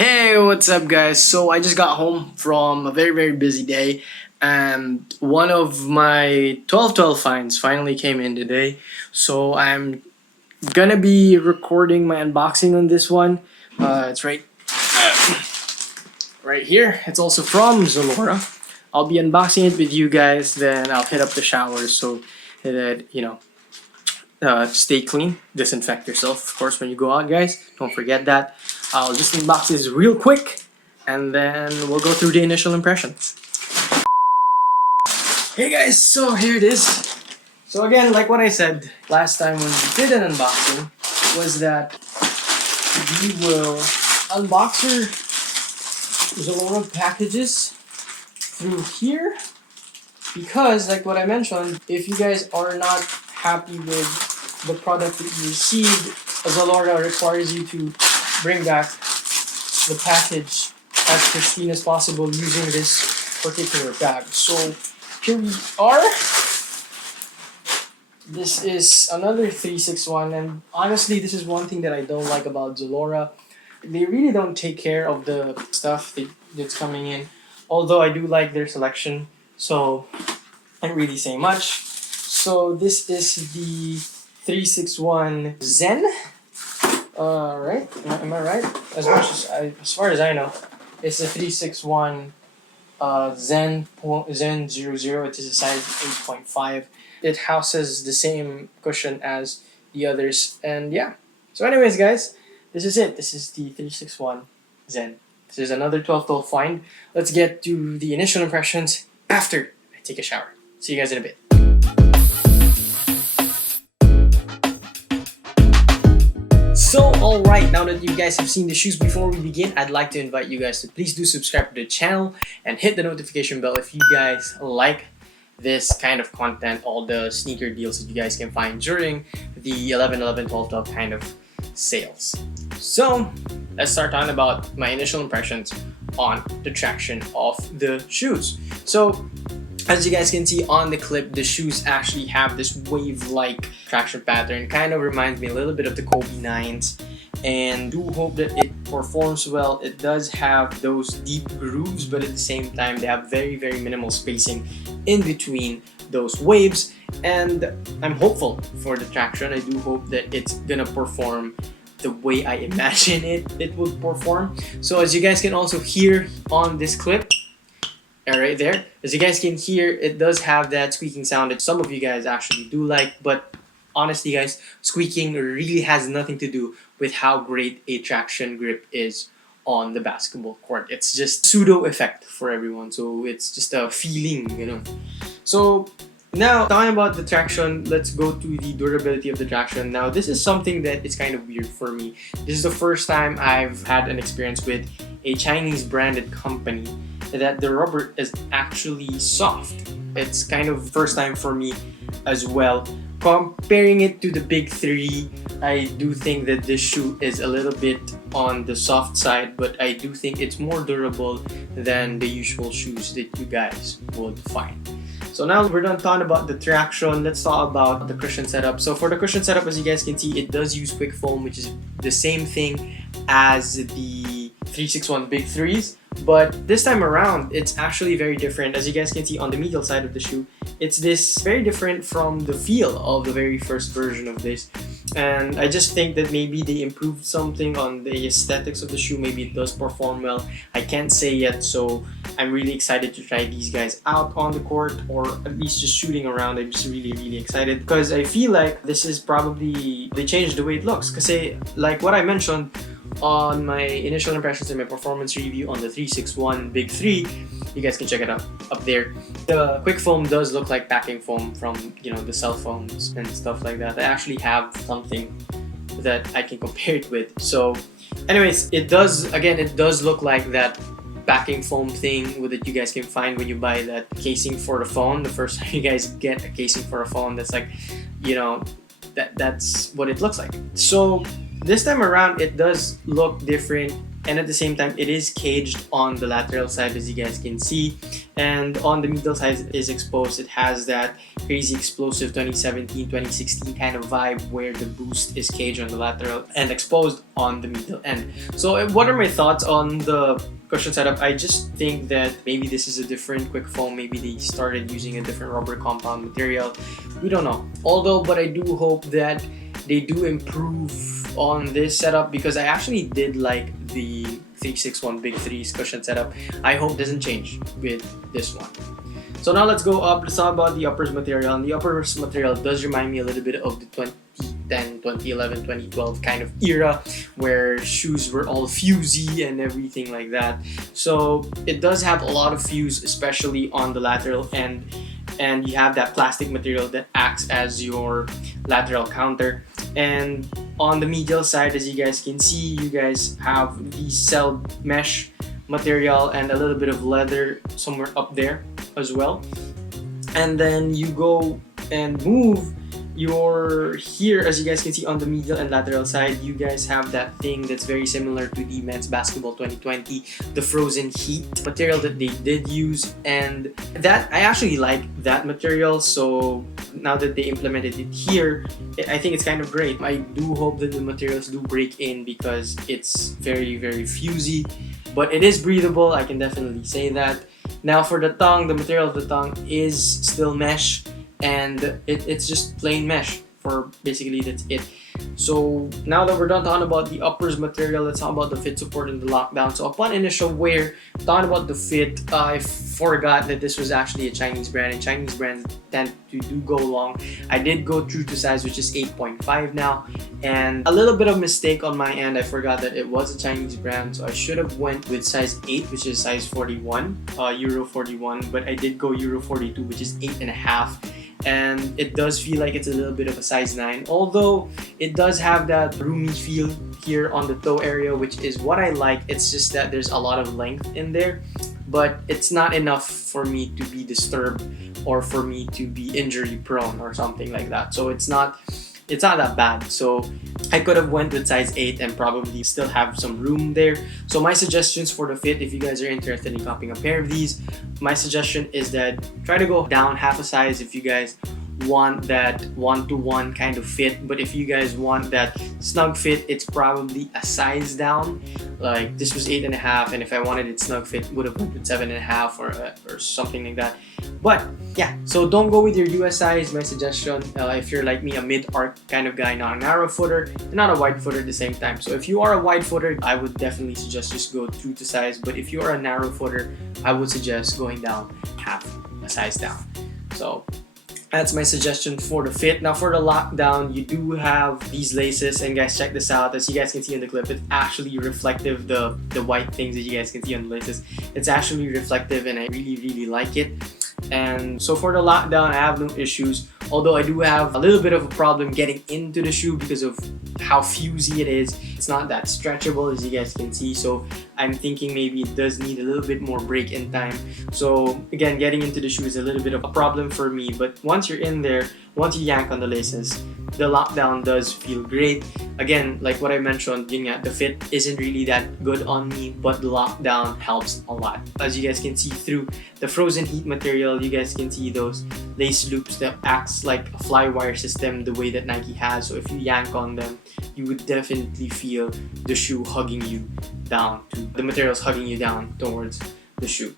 Hey, what's up, guys? So I just got home from a very busy day, and one of my 1212 finds finally came in today. So I'm gonna be recording my unboxing on this one. It's right here. It's also from Zalora. I'll be unboxing it with you guys. Then I'll hit up the shower so that stay clean. Disinfect yourself, of course, when you go out, guys. Don't forget that. I'll just unbox this real quick, and then we'll go through the initial impressions. Hey guys, so here it is. So again, like what I said last time when we did an unboxing, was that we will unbox our Zalora packages through here, because like what I mentioned, if you guys are not happy with the product that you received, Zalora requires you to bring back the package as pristine as possible using this particular bag. So here we are. This is another 361, and honestly this is one thing that I don't like about Zalora. They really don't take care of the stuff that's coming in, although I do like their selection, so I can't really say much. So this is the 361 Zen. Right? Am I right? As far as I know, it's the 361 Zen 00. It is a size 8.5. It houses the same cushion as the others, and yeah. So anyways, guys, this is it. This is the 361 Zen. This is another 12-12 find. Let's get to the initial impressions after I take a shower. See you guys in a bit. So alright, now that you guys have seen the shoes, before we begin, I'd like to invite you guys to please do subscribe to the channel and hit the notification bell if you guys like this kind of content, all the sneaker deals that you guys can find during the 11/11, 12/12 kind of sales. So let's start talking about my initial impressions on the traction of the shoes. So as you guys can see on the clip, the shoes actually have this wave-like traction pattern. Kind of reminds me a little bit of the Kobe 9s, and do hope that it performs well. It does have those deep grooves, but at the same time they have very minimal spacing in between those waves, and I'm hopeful for the traction. I do hope that it's gonna perform the way I imagine it would perform. So as you guys can also hear on this clip, right there, as you guys can hear, it does have that squeaking sound that some of you guys actually do like, but honestly guys, squeaking really has nothing to do with how great a traction grip is on the basketball court. It's just pseudo effect for everyone, so it's just a feeling, you know. So now talking about the traction, let's go to the durability of the traction. Now this is something that is kind of weird for me. This is the first time I've had an experience with a Chinese branded company that the rubber is actually soft. It's kind of first time for me as well. Comparing it to the big three, I do think that this shoe is a little bit on the soft side, but I do think it's more durable than the usual shoes that you guys would find. So now we're done talking about the traction, let's talk about the cushion setup. So for the cushion setup, as you guys can see, it does use quick foam, which is the same thing as the 361 Big 3s. But this time around, it's actually very different. As you guys can see on the medial side of the shoe, it's this very different from the feel of the very first version of this. And I just think that maybe they improved something on the aesthetics of the shoe. Maybe it does perform well. I can't say yet, so I'm really excited to try these guys out on the court, or at least just shooting around. I'm just really excited because I feel like this is probably, they changed the way it looks. Because like what I mentioned on my initial impressions and my performance review on the 361 Big 3, you guys can check it out up there. The quick foam does look like packing foam from, you know, the cell phones and stuff like that. I actually have something that I can compare it with. So anyways, it does look like that packing foam thing that you guys can find when you buy that casing for the phone. The first time you guys get a casing for a phone, that's like, you know, that's what it looks like. So this time around, it does look different, and at the same time it is caged on the lateral side, as you guys can see, and on the medial side it is exposed. It has that crazy explosive 2017-2016 kind of vibe where the boost is caged on the lateral and exposed on the medial end. So what are my thoughts on the cushion setup? I just think that maybe this is a different quick foam. Maybe they started using a different rubber compound material. We don't know. Although, but I do hope that they do improve on this setup, because I actually did like the 361 Big 3's cushion setup. I hope it doesn't change with this one. So now let's go up. Let's talk about the uppers material. And the uppers material does remind me a little bit of the 2010, 2011, 2012 kind of era where shoes were all fusy and everything like that. So it does have a lot of fuse, especially on the lateral end. And you have that plastic material that acts as your lateral counter. And on the medial side, as you guys can see, you guys have the cell mesh material and a little bit of leather somewhere up there as well. And then you go and move your here, as you guys can see on the medial and lateral side, you guys have that thing that's very similar to the men's basketball 2020, the frozen heat material that they did use. And that I actually like that material, so now that they implemented it here, I think it's kind of great. I do hope that the materials do break in, because it's very fusy, but it is breathable, I can definitely say that. Now for the tongue, the material of the tongue is still mesh, and it's just plain mesh. For basically that's it. So now that we're done talking about the uppers material, let's talk about the fit support and the lockdown. So upon initial wear, talking about the fit, I forgot that this was actually a Chinese brand, and Chinese brands tend to do go long. I did go true to size, which is 8.5 now, and a little bit of mistake on my end. I forgot that it was a Chinese brand, so I should have went with size 8, which is size 41, Euro 41, but I did go Euro 42, which is 8.5. And it does feel like it's a little bit of a size 9, although it does have that roomy feel here on the toe area, which is what I like. It's just that there's a lot of length in there, but it's not enough for me to be disturbed or for me to be injury prone or something like that. So it's not that bad. So I could have went with size 8 and probably still have some room there. So my suggestions for the fit, if you guys are interested in copying a pair of these, my suggestion is that try to go down half a size if you guys want that one-to-one kind of fit. But if you guys want that snug fit, it's probably a size down. Like this was 8.5, and if I wanted it snug fit, would have went with 7.5 or something like that. But yeah, so don't go with your US size, my suggestion. If you're like me, a mid-arc kind of guy, not a narrow footer and not a wide footer at the same time. So if you are a wide footer, I would definitely suggest just go true to size. But if you are a narrow footer, I would suggest going down half a size down. So that's my suggestion for the fit. Now for the lockdown, you do have these laces, and guys, check this out. As you guys can see in the clip, it's actually reflective. The white things that you guys can see on the laces, it's actually reflective, and I really like it. And so for the lockdown, I have no issues, although I do have a little bit of a problem getting into the shoe because of how fusy it is. It's not that stretchable, as you guys can see, so I'm thinking maybe it does need a little bit more break-in time. So again, getting into the shoe is a little bit of a problem for me, but once you're in there, once you yank on the laces, the lockdown does feel great. Again, like what I mentioned, the fit isn't really that good on me, but the lockdown helps a lot. As you guys can see through the frozen heat material, you guys can see those lace loops that acts like a fly wire system the way that Nike has. So if you yank on them, you would definitely feel the shoe hugging you down, the materials hugging you down towards the shoe.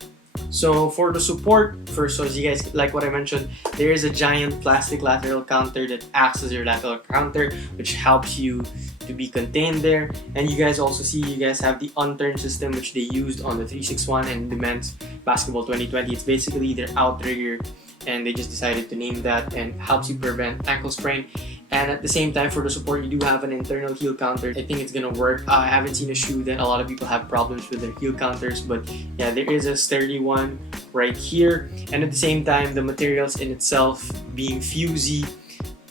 So for the support, first, so as you guys, like what I mentioned, there is a giant plastic lateral counter that acts as your lateral counter, which helps you to be contained there. And you guys also see, you guys have the unturn system, which they used on the 361 and the men's basketball 2020. It's basically their outrigger, and they just decided to name that, and helps you prevent ankle sprain. And at the same time, for the support, you do have an internal heel counter. I think it's gonna work. I haven't seen a shoe that a lot of people have problems with their heel counters, but yeah, there is a sturdy one right here. And at the same time, the materials in itself being fusy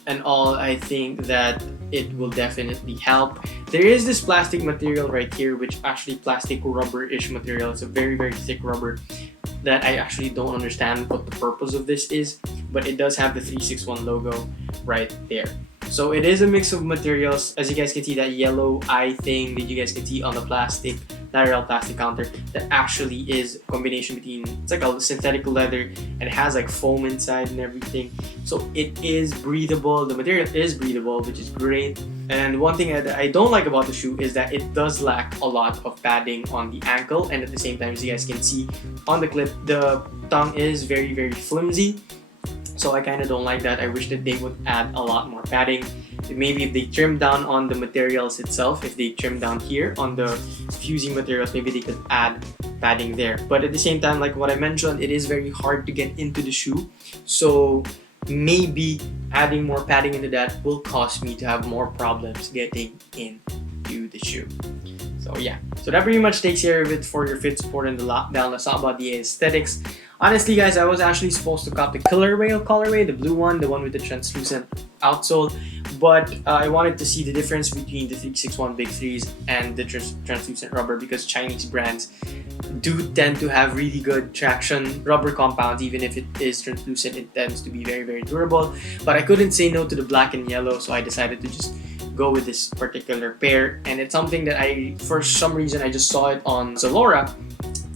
and all, I think that it will definitely help. There is this plastic material right here, which actually plastic rubber-ish material. It's a very thick rubber that I actually don't understand what the purpose of this is, but it does have the 361 logo right there. So it is a mix of materials. As you guys can see, that yellow eye thing that you guys can see on the plastic lateral plastic counter that actually is a combination between, it's like a synthetic leather and it has like foam inside and everything. So it is breathable. The material is breathable, which is great. And one thing that I don't like about the shoe is that it does lack a lot of padding on the ankle, and at the same time, as you guys can see on the clip, the tongue is very, very flimsy. So I kind of don't like that. I wish that they would add a lot more padding. Maybe if they trim down on the materials itself, if they trim down here on the fusing materials, maybe they could add padding there. But at the same time, like what I mentioned, it is very hard to get into the shoe. So maybe adding more padding into that will cause me to have more problems getting into the shoe. So yeah, so that pretty much takes care of it for your fit, support, and the lockdown. Let's talk about the aesthetics. Honestly, guys, I was actually supposed to cop the killer whale colorway, the blue one, the one with the translucent outsole, but I wanted to see the difference between the 361 Big 3s and the translucent rubber, because Chinese brands do tend to have really good traction rubber compounds. Even if it is translucent, it tends to be very, very durable. But I couldn't say no to the black and yellow, so I decided to just go with this particular pair. And it's something that for some reason, I just saw it on Zalora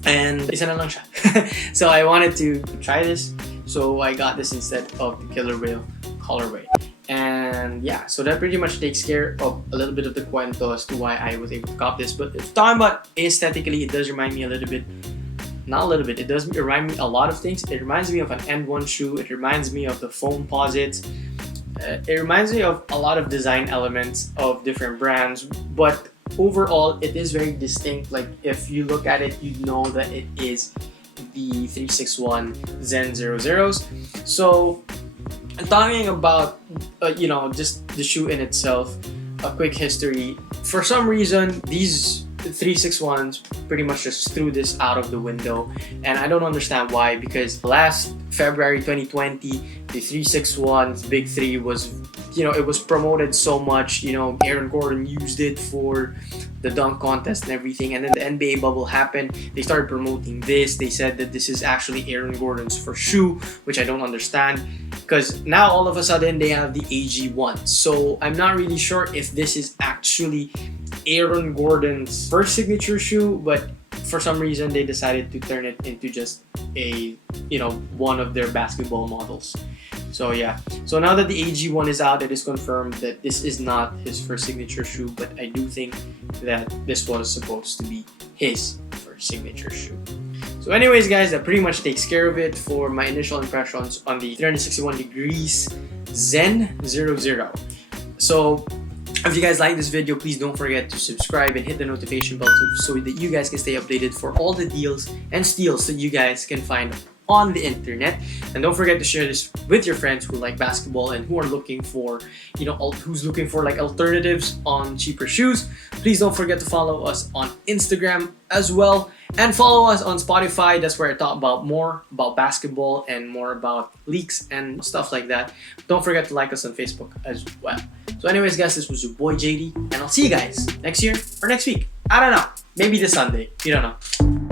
and isa na lang siya. So I wanted to try this, so I got this instead of the killer whale colorway. And yeah, so that pretty much takes care of a little bit of the cuento as to why I was able to cop this. But talking about aesthetically, it does remind me a little bit, not a little bit, it does remind me a lot of things. It reminds me of an N1 shoe. It reminds me of the foam posits. It reminds me of a lot of design elements of different brands, but overall it is very distinct. Like if you look at it, you know that it is the 361 Zen 00s. So talking about just the shoe in itself, a quick history. For some reason, these 361s pretty much just threw this out of the window, and I don't understand why, because last February 2020, the 361 Big 3 was, it was promoted so much. Aaron Gordon used it for the dunk contest and everything, and then the NBA bubble happened. They started promoting this. They said that this is actually Aaron Gordon's first shoe, which I don't understand, because now all of a sudden they have the AG1. So I'm not really sure if this is actually Aaron Gordon's first signature shoe, but for some reason they decided to turn it into just a one of their basketball models. So yeah, so now that the AG1 is out, it is confirmed that this is not his first signature shoe, but I do think that this was supposed to be his first signature shoe. So anyways, guys, that pretty much takes care of it for my initial impressions on the 361 degrees Zen 00. So if you guys like this video, please don't forget to subscribe and hit the notification bell so that you guys can stay updated for all the deals and steals that you guys can find on the internet. And don't forget to share this with your friends who like basketball and who are looking for, who's looking for like alternatives on cheaper shoes. Please don't forget to follow us on Instagram as well, and follow us on Spotify. That's where I talk about more about basketball and more about leaks and stuff like that. Don't forget to like us on Facebook as well. So anyways, guys, this was your boy JD, and I'll see you guys next year or next week. I don't know, maybe this Sunday, you don't know.